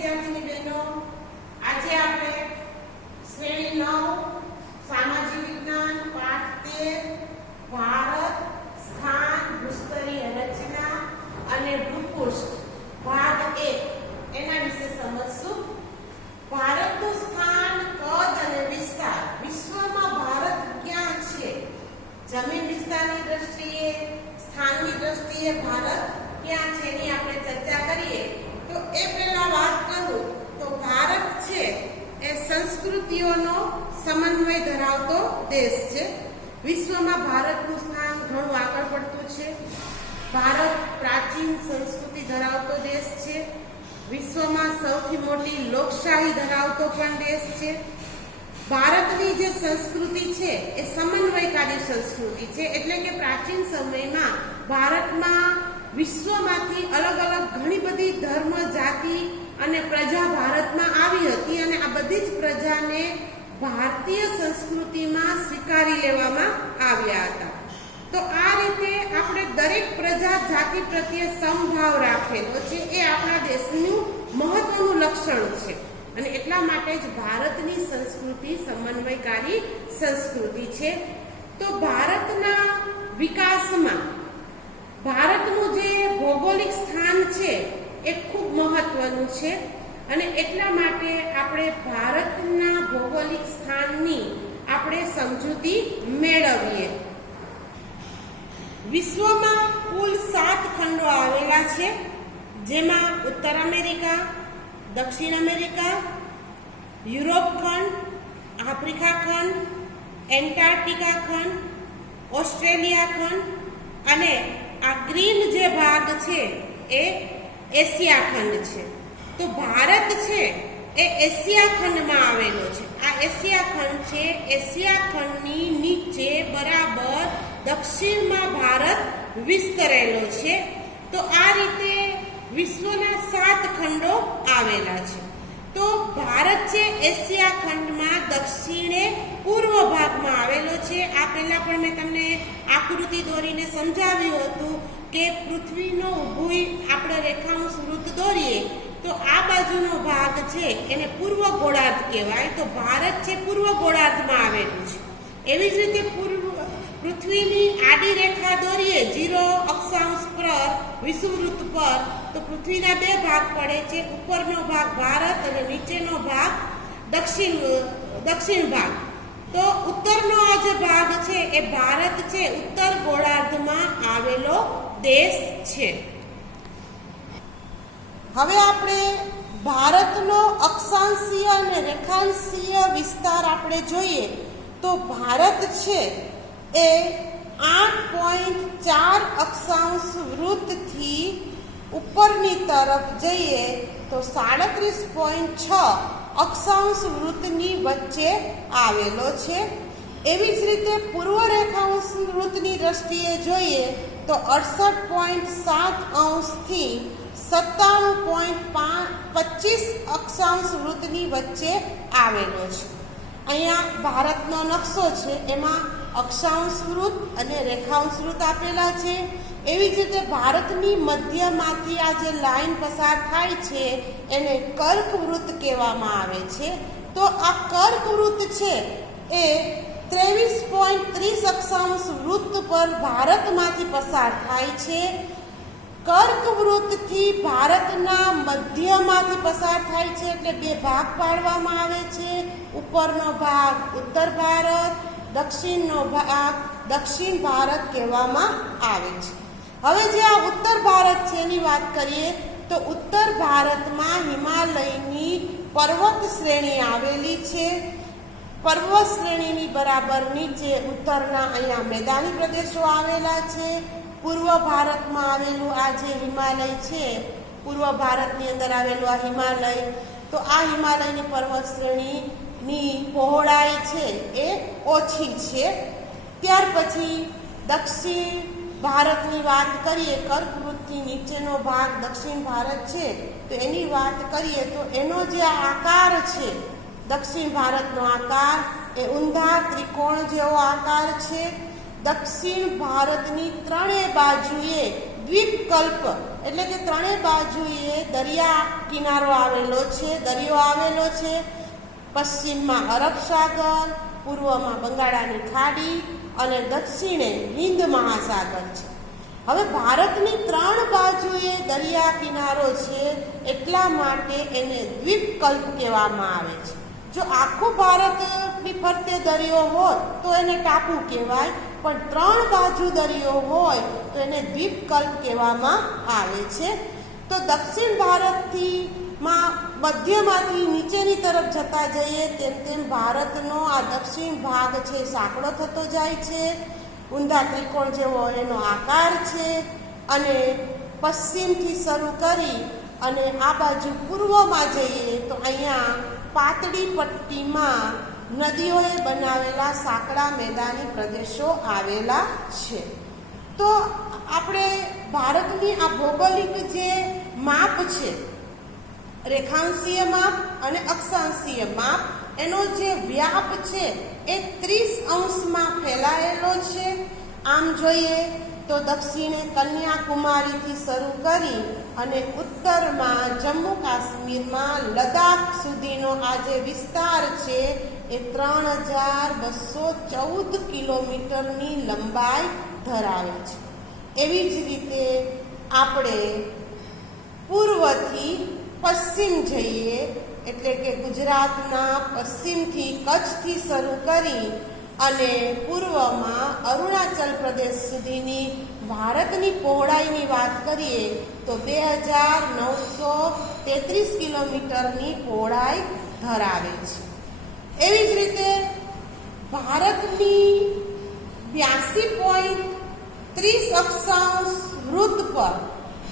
વિદ્યાર્થીની બહેનો, આજે આપણે શ્રેણી 9 સામાજિક વિજ્ઞાન પાઠ 13 ભારત સ્થાન ભૂસ્તરીય રચના અને ભૂપૃષ્ઠ ભાગ 1 એના વિશે સમજશું. ભારતનું સ્થાન, કદ અને વિસ્તાર. વિશ્વમાં ભારત ક્યાં છે? જમીન વિસ્તારની દ્રષ્ટિએ, સ્થાનની દ્રષ્ટિએ ભારત ક્યાં છે એની આપણે ચર્ચા કરીએ. તો એ પહેલા વાત કરું તો ભારત છે એ સંસ્કૃતિઓનો સમન્વય ધરાવતો દેશ છે. વિશ્વમાં ભારતનું સ્થાન ઘણું આગળ પડતું છે. ભારત પ્રાચીન સંસ્કૃતિ ધરાવતો દેશ છે. વિશ્વમાં સૌથી મોટી લોકશાહી ધરાવતો પણ દેશ છે. ભારતની જે સંસ્કૃતિ છે એ સમન્વયકારી સંસ્કૃતિ છે. એટલે કે પ્રાચીન સમયમાં ભારતમાં વિશ્વમાંથી અલગ અલગ ઘણી બધી ધર્મ, જાતિ અને પ્રજા ભારતમાં આવી હતી અને આ બધી જ પ્રજાને ભારતીય સંસ્કૃતિમાં સ્વીકારી લેવામાં આવ્યા હતા. તો આ રીતે આપણે દરેક પ્રજા જાતિ પ્રત્યે સમભાવ રાખેલો છે. એ આપણા દેશનું મહત્વનું લક્ષણ છે અને એટલા માટે જ ભારતની સંસ્કૃતિ સમન્વયકારી સંસ્કૃતિ છે. તો ભારતના વિકાસમાં ભારતનું જે ભૌગોલિક સ્થાન છે એ ખૂબ મહત્વનું છે અને એટલા માટે આપણે ભારતના ભૌગોલિક સ્થાનની આપણે સમજૂતી મેળવીએ. વિશ્વમાં કુલ 7 ખંડો આવેલા છે, જેમાં ઉત્તર અમેરિકા, દક્ષિણ અમેરિકા, યુરોપ ખંડ, આફ્રિકા ખંડ, એન્ટાર્કટિકા ખંડ, ઓસ્ટ્રેલિયા ખંડ અને આ ગ્રીન જે ભાગ છે એ એશિયા ખંડ છે. તો ભારત છે એ એશિયા ખંડમાં આવેલો છે. આ એશિયા ખંડ છે. એશિયા ખંડની નીચે બરાબર દક્ષિણમાં ભારત વિસ્તરેલો છે. તો આ રીતે વિશ્વના 7 ખંડો આવેલા છે. તો ભારત છે એશિયા ખંડમાં દક્ષિણે પૂર્વ ભાગમાં આવેલો છે. આ પહેલા પણ મેં તમને આકૃતિ દોરીને સમજાવ્યું હતું કે પૃથ્વીનો ઊભું આપણે રેખાંશ વૃત્ત દોરીએ તો આ બાજુનો ભાગ છે એને પૂર્વ ગોળાર્ધ કહેવાય. તો ભારત છે પૂર્વ ગોળાર્ધમાં આવેલું છે. એવી જ રીતે પૃથ્વીની આડી રેખા દોરીએ 0 અક્ષાંશ પર વિષુવવૃત્ત પર તો પૃથ્વીના 2 ભાગ પડે છે. ઉપરનો ભાગ ભારત અને નીચેનો ભાગ દક્ષિણ ભાગ. તો ઉત્તરનો આ જે ભાગ છે એ ભારત છે ઉત્તર ગોળાર્ધમાં આવેલો દેશ છે. હવે આપણે ભારતનો અક્ષાંશીય અને રેખાંશીય વિસ્તાર આપણે જોઈએ તો ભારત છે એ 8.4 અક્ષાંશ વૃત્તથી ઉપરની તરફ જઈએ તો 37.6 અક્ષાંશ વૃત્તની વચ્ચે આવેલો છે. એવી જ રીતે પૂર્વ રેખાંશ વૃત્તની દ્રષ્ટિએ જોઈએ તો 68.7 અંશથી 97.25 અક્ષાંશ વૃત્તની વચ્ચે આવેલો છે. અહીંયા ભારતનો નકશો છે, એમાં અક્ષાંશ વૃત્ત અને રેખાંશ વૃત્ત આપેલા છે. એવી જ રીતે ભારતની મધ્યમાંથી આ જે લાઈન પસાર થાય છે એને કર્કવૃત્ત કહેવામાં આવે છે. તો આ કર્કવૃત્ત છે એ 23.30 અક્ષાંશ વૃત્ત પર ભારતમાંથી પસાર થાય છે. કર્કવૃત્તથી ભારતના મધ્યમાંથી પસાર થાય છે એટલે 2 ભાગ પાડવામાં આવે છે. ઉપરનો ભાગ ઉત્તર ભારત, દક્ષિણનો ભાગ દક્ષિણ ભારત કહેવામાં આવે છે. હવે જે આ ઉત્તર ભારત છે એની વાત કરીએ તો ઉત્તર ભારતમાં હિમાલયની પર્વત શ્રેણી આવેલી છે. પર્વત શ્રેણીની બરાબર નીચે ઉત્તરના અહીંયા મેદાની પ્રદેશો આવેલા છે. પૂર્વ ભારતમાં આવેલું આ જે હિમાલય છે, પૂર્વ ભારતની અંદર આવેલું આ હિમાલય, તો આ હિમાલયની પર્વત શ્રેણીની પહોળાઈ છે એ ઓછી છે. ત્યાર પછી દક્ષિણ ભારતની વાત કરીએ, કર્કવૃત્તથી નીચેનો ભાગ દક્ષિણ ભારત છે તો એની વાત કરીએ તો એનો જે આકાર છે દક્ષિણ ભારતનો આકાર એ ઊંધા ત્રિકોણ જેવો આકાર છે. દક્ષિણ ભારતની 3 બાજુએ દ્વીપકલ્પ એટલે કે ત્રણેય બાજુએ દરિયા કિનારો આવેલો છે, દરિયો આવેલો છે. પશ્ચિમમાં અરબ સાગર, પૂર્વમાં બંગાળાની ખાડી અને દક્ષિણે હિન્દ મહાસાગર છે. હવે ભારતની ત્રણ બાજુએ દરિયા કિનારો છે, એટલા માટે એને દ્વીપકલ્પ કહેવામાં આવે છે. જો આખું ભારતની ફરતે દરિયો હોય તો એને ટાપુ કહેવાય, પણ ત્રણ બાજુ દરિયો હોય તો એને દ્વીપકલ્પ કહેવામાં આવે છે. તો દક્ષિણ ભારતથી મધ્યમાંથી નીચેની તરફ જતા જઈએ તેમ તેમ ભારતનો આ દક્ષિણ ભાગ છે સાંકડો થતો જાય છે, ઊંધા ત્રિકોણ જેવો એનો આકાર છે. અને પશ્ચિમથી શરૂ કરી અને આ બાજુ પૂર્વમાં જઈએ તો અહીંયા પાતળી પટ્ટીમાં નદીઓએ બનાવેલા સાંકડા મેદાની પ્રદેશો આવેલા છે. તો આપણે ભારતની આ ભૌગોલિક જે માપ છે, રેખાંશીય માપ અને અક્ષાંશીય માપ, એનો જે વ્યાપ છે એ 30 અંશમાં ફેલાયેલો છે. આમ જોઈએ તો દક્ષિણે કન્યાકુમારીથી શરૂ કરી અને ઉત્તરમાં જમ્મુ કાશ્મીરમાં લદ્દાખ સુધીનો આ જે વિસ્તાર છે એ 3214 કિલોમીટરની લંબાઈ ધરાવે છે. એવી જ રીતે આપણે પૂર્વથી પશ્ચિમ જઈએ એટલે કે ગુજરાતના પશ્ચિમથી કચ્છથી શરૂ કરી અને પૂર્વમાં અરુણાચલ પ્રદેશ સુધીની ભારતની પહોળાઈની વાત કરીએ તો 2933 કિલોમીટરની પહોળાઈ ધરાવે છે. એવી જ રીતે ભારતની 82.30 અક્ષાંશ વૃત્ત પર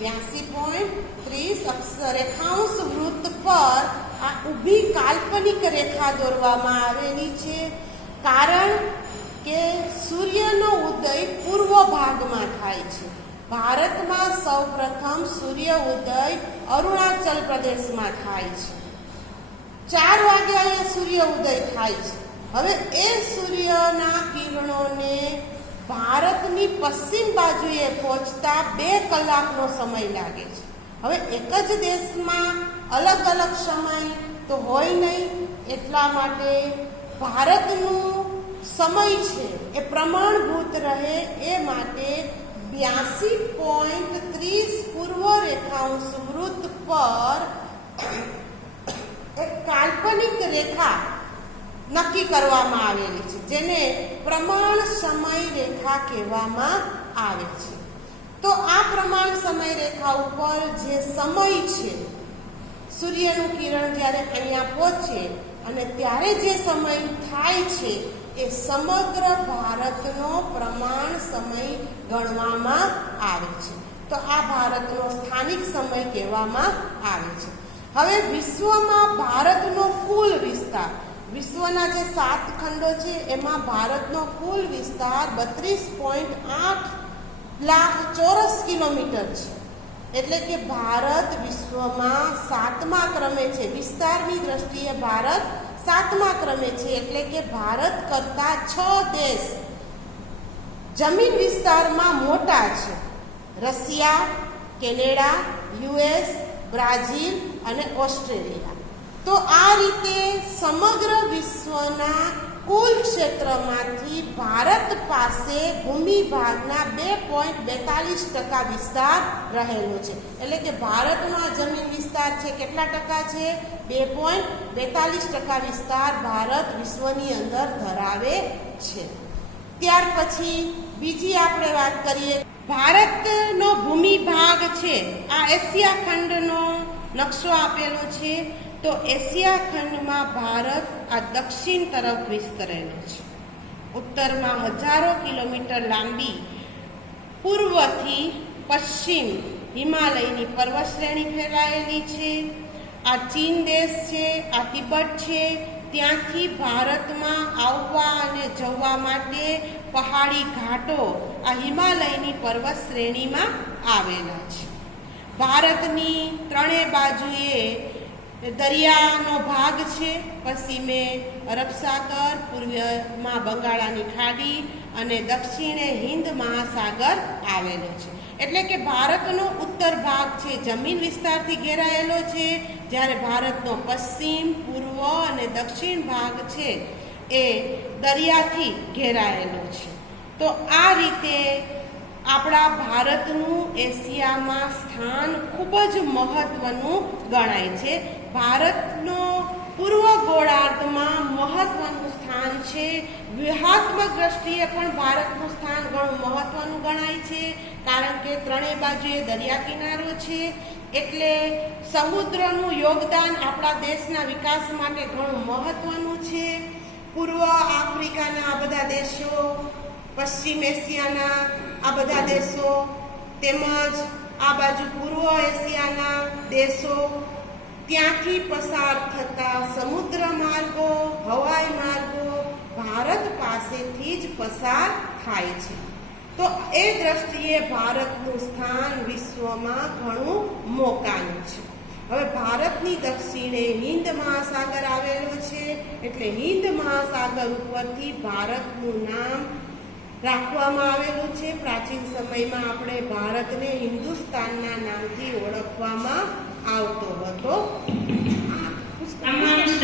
82.30 રેખાંશ વૃત્ત પર આ ઊભી કાલ્પનિક રેખા દોરવામાં આવેલી છે. કારણ કે સૂર્યનો ઉદય પૂર્વ ભાગમાં થાય છે. ભારતમાં સૌપ્રથમ સૂર્ય ઉદય અરુણાચલ પ્રદેશમાં થાય છે. 4 વાગે અહીંયા સૂર્ય ઉદય થાય છે. હવે એ સૂર્યના કિરણોને ભારતની પશ્ચિમ બાજુએ પહોંચતા 2 કલાકનો સમય લાગે છે. હવે એક જ દેશમાં અલગ અલગ સમય તો હોય નહીં, એટલા માટે ભારતનું સમય છે એ પ્રમાણભૂત રહે એ માટે 82.30 પૂર્વ રેખાંશ વૃત્ત પર એક કાલ્પનિક રેખા નક્કી કરવામાં આવેલી છે, જેને પ્રમાણ સમય રેખા કહેવામાં આવે છે. તો આ પ્રમાણ સમય રેખા ઉપર જે સમય છે, સૂર્યનું કિરણ જ્યારે અહીંયા પહોંચે અને ત્યારે જે સમય થાય છે એ સમગ્ર ભારતનો પ્રમાણ સમય ગણવામાં આવે છે. તો આ ભારતનો સ્થાનિક સમય કહેવામાં આવે છે. હવે વિશ્વમાં ભારતનો કુલ વિસ્તાર, વિશ્વના જે 7 ખંડો છે એમાં ભારતનો કુલ વિસ્તાર 32.8 લાખ ચોરસ કિલોમીટર છે. એટલે કે ભારત વિશ્વમાં 7મા ક્રમે છે. વિસ્તારની દ્રષ્ટિએ ભારત 7મા ક્રમે છે. એટલે કે ભારત કરતા 6 દેશ જમીન વિસ્તારમાં મોટા છે: રશિયા, કેનેડા, યુએસ, બ્રાઝીલ અને ઓસ્ટ્રેલિયા. તો આ રીતે સમગ્ર વિશ્વના કુલ ક્ષેત્રમાંથી ભારત પાસે ભૂમિ ભાગના 2.42% વિસ્તાર રહેલો છે. એટલે કે ભારતનો આ જમીન વિસ્તાર છે કેટલા ટકા છે? 2.42% વિસ્તાર ભારત વિશ્વની અંદર ધરાવે છે. ત્યાર પછી બીજી આપણે વાત કરીએ, ભારતનો ભૂમિ ભાગ છે, આ એશિયા ખંડનો નકશો આપેલો છે. તો એશિયા ખંડમાં ભારત આ દક્ષિણ તરફ વિસ્તરેલો છે. ઉત્તરમાં હજારો કિલોમીટર લાંબી પૂર્વથી પશ્ચિમ હિમાલયની પર્વત શ્રેણી ફેલાયેલી છે. આ ચીન દેશ છે, આ તિબેટ છે. ત્યાંથી ભારતમાં આવવા અને જવા માટે પહાડી ઘાટો આ હિમાલયની પર્વત શ્રેણીમાં આવેલા છે. ભારતની ત્રણેય બાજુએ દરિયાનો ભાગ છે. પશ્ચિમે અરબ સાગર, પૂર્વમાં બંગાળાની ખાડી અને દક્ષિણે હિન્દ મહાસાગર આવેલો છે. એટલે કે ભારતનો ઉત્તર ભાગ છે જમીન વિસ્તારથી ઘેરાયેલો છે, જ્યારે ભારતનો પશ્ચિમ, પૂર્વ અને દક્ષિણ ભાગ છે એ દરિયાથી ઘેરાયેલો છે. તો આ રીતે આપણા ભારતનું એશિયામાં સ્થાન ખૂબ જ મહત્વનું ગણાય છે. ભારતનો પૂર્વ ગોળાર્ધમાં મહત્વનું સ્થાન છે. વ્યૂહાત્મક દ્રષ્ટિએ પણ ભારતનું સ્થાન ઘણું મહત્વનું ગણાય છે, કારણ કે ત્રણેય બાજુએ દરિયા કિનારો છે. એટલે સમુદ્રનું યોગદાન આપણા દેશના વિકાસ માટે ઘણું મહત્વનું છે. પૂર્વ આફ્રિકાના આ બધા દેશો, પશ્ચિમ એશિયાના આ બધા દેશો, તેમજ આ બાજુ પૂર્વ એશિયાના દેશો, ત્યાંથી પસાર થતા સમુદ્ર માર્ગો, હવાઈ માર્ગો ભારત પાસેથી જ પસાર થાય છે. તો એ દ્રષ્ટિએ ભારતનું સ્થાન વિશ્વમાં ઘણું મોકાનું છે. હવે ભારતની દક્ષિણે હિન્દ મહાસાગર આવેલો છે, એટલે હિન્દ મહાસાગર ઉપરથી ભારતનું નામ રાખવામાં આવેલું છે. પ્રાચીન સમયમાં આપણે ભારતને હિન્દુસ્તાનના નામથી ઓળખવામાં